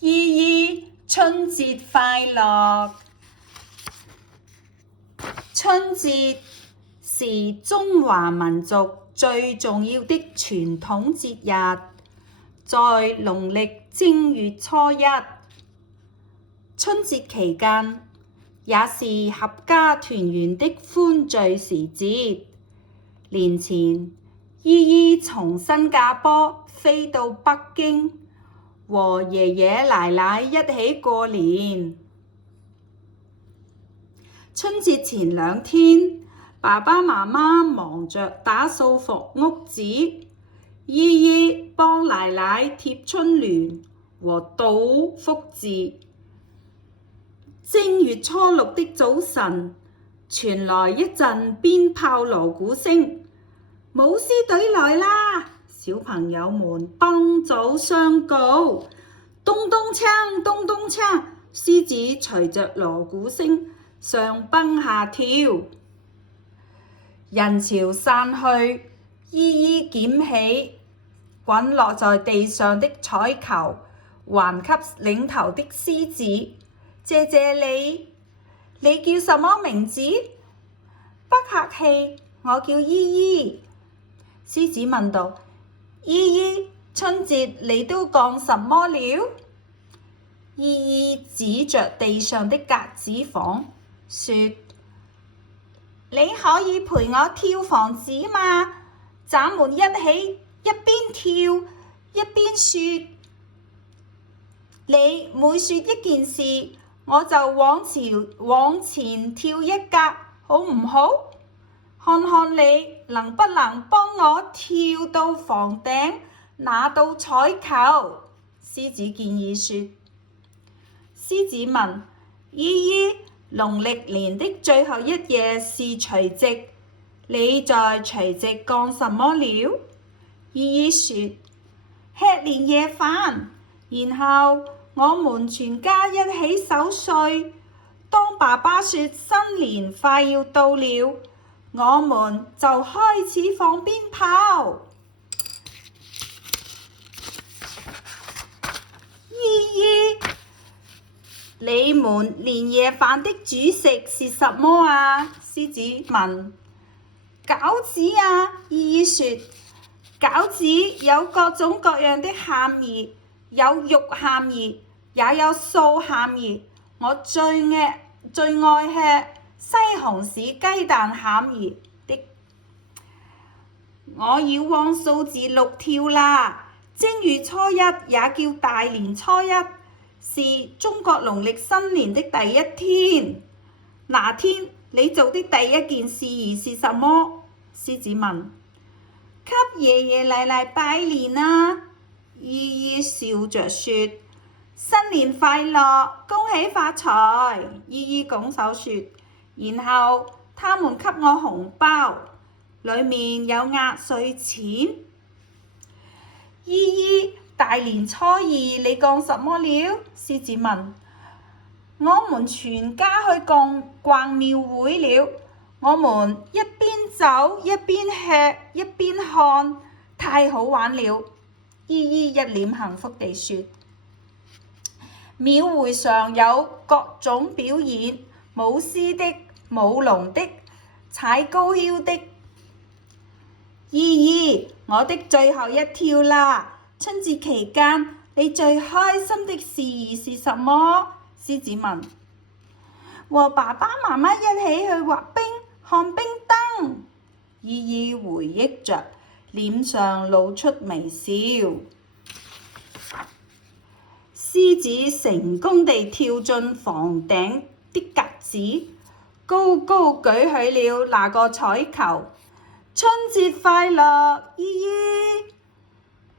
姨姨，春節快樂！春節是中華民族最重要的傳統節日，在農曆正月初一。春節期間，也是合家團圓的歡聚時節。年前，姨姨從新加坡飛到北京，和爺爺奶奶一起過年。春節前2天，爸爸媽媽忙着打掃房屋子，姨姨幫奶奶貼春聯和賭福字。正月初6的早晨，傳來一陣鞭炮鑼鼓聲，舞獅隊來啦！小朋友們奔走相告，咚咚鏘，咚咚鏘，獅子隨着鑼鼓聲上蹦下跳。人潮散去，姨姨撿起滾落在地上的彩球，還給領頭的獅子。謝謝你，你叫什麼名字？不客氣，我叫姨姨。獅子問道：姨姨，春節你都幹什麼了？姨姨指着地上的格子房，說：你可以陪我跳房子嗎？咱們一起一邊跳一邊說。你每說一件事，我就往前跳一格，好唔好？看看你能不能幫我跳到房頂，拿到彩球。獅子建議說。獅子問：姨姨，農曆年的最後一夜是除夕，你在除夕幹什麼了？姨姨說：吃年夜飯，然後我們全家一起守歲。當爸爸說新年快要到了，我們就開始放鞭炮。姨姨，你們年夜飯的主食是什麼啊？獅子問。餃子啊，姨姨說。餃子有各種各樣的餡兒，有肉餡兒，也有素餡兒。我最愛吃西紅柿雞蛋餡兒的。我要往數字6跳啦！正月初一也叫大年初一，是中國農曆新年的第一天。那天你做的第一件事兒是什麼？獅子問。給爺爺奶奶拜年啊！姨姨笑着說。新年快樂，恭喜發財！姨姨拱手說。然後他們給我紅包，裡面有壓歲錢。姨姨，大年初2你幹什麼了？獅子問。我們全家去逛廟會了。我們一邊走一邊吃一邊看，太好玩了！姨姨一臉幸福地說。廟會上有各種表演，舞獅的、舞龍的、踩高蹺的。姨姨，我的最後一跳啦！春節期間，你最開心的事兒是什麼？獅子問。和爸爸媽媽一起去滑冰，看冰燈。姨姨回憶着，臉上露出微笑。獅子成功地跳進房頂的格子，高高舉起了那個彩球。春節快樂，姨姨！